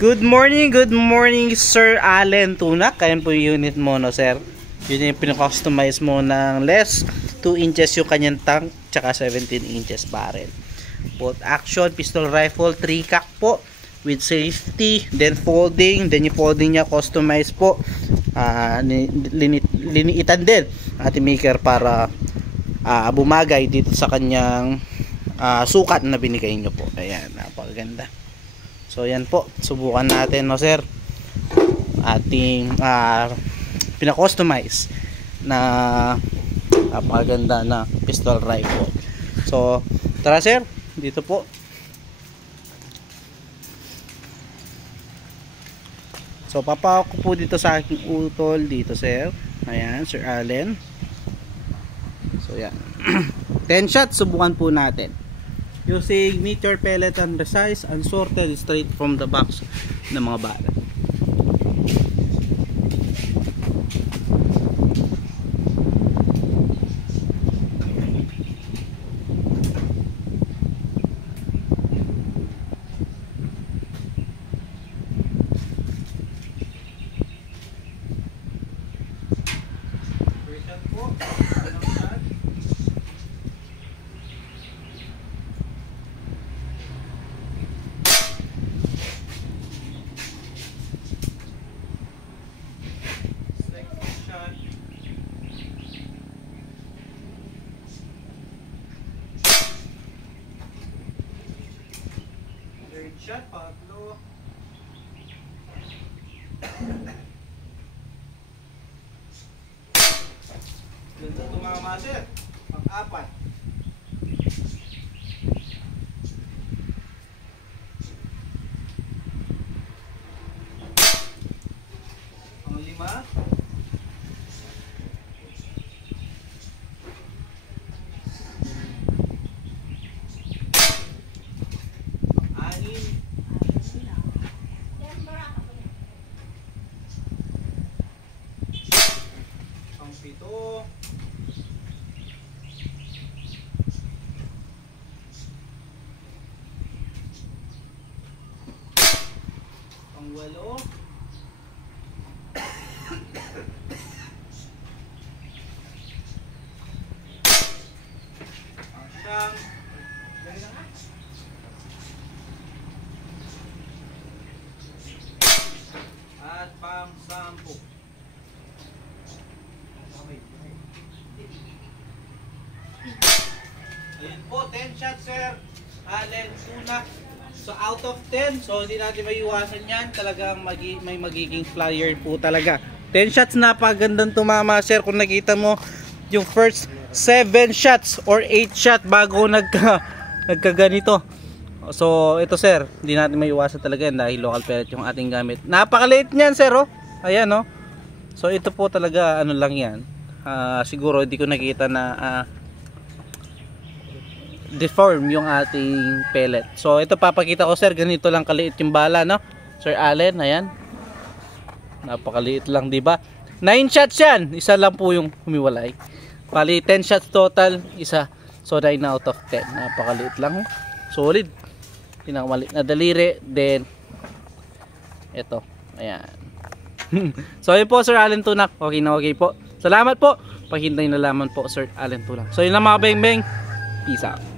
Good morning Sir Allen Tunak. Ayan po yung unit mo, no sir. Yun yung pinakustomize mo ng less 2 inches yung kanyang tank, tsaka 17 inches barrel. Both action, pistol rifle, 3 cock po with safety, then folding, then yung folding niya customize po. Liniitan din ating maker para bumagay dito sa kanyang sukat na binigay nyo po. Ayan, napakaganda. So yan po, subukan natin, no sir, ating pinakustomize na napakaganda na pistol rifle. So tara sir, dito po. So papako po dito sa aking utol dito sir. Ayan, Sir Allen. So yan. 10 shots, subukan po natin using meter, pellet, and resize, unsorted straight from the box ng mga bala. Shot, pangatlo. Ganda tumama sir. Pang-apat. Pang-lima. Pito. Pangwalo. Pangsyam. At pang-sampu. Ayun po, 10 shots sir Allen Tunak. So out of 10, so hindi natin maiiwasan yan. Talagang may magiging flyer po talaga. 10 shots, napagandang tumama sir. Kung nakita mo yung first 7 shots or 8 shot bago nagkaganito. So ito sir, hindi natin maiiwasan talaga yan dahil local pellet yung ating gamit. Napakaliit niyan sir, oh. Ayan, oh. So ito po talaga ano lang yan. Siguro hindi ko nakita na deform yung ating pellet. So ito papakita ko sir, ganito lang kaliit yung bala, no Sir Allen. Ayan, napakaliit lang, di ba? 9 shots yan, isa lang po yung humiwalay. Bali 10 shots total, isa. So 9 out of 10. Napakaliit lang, solid, pinakamaliit na daliri. Then ito, ayan. So yun po Sir Allen Tunak. Okay na okay po. Salamat po. Paghintay na lamang po Sir Allen Tunak. So yun lang mga beng beng. Peace out.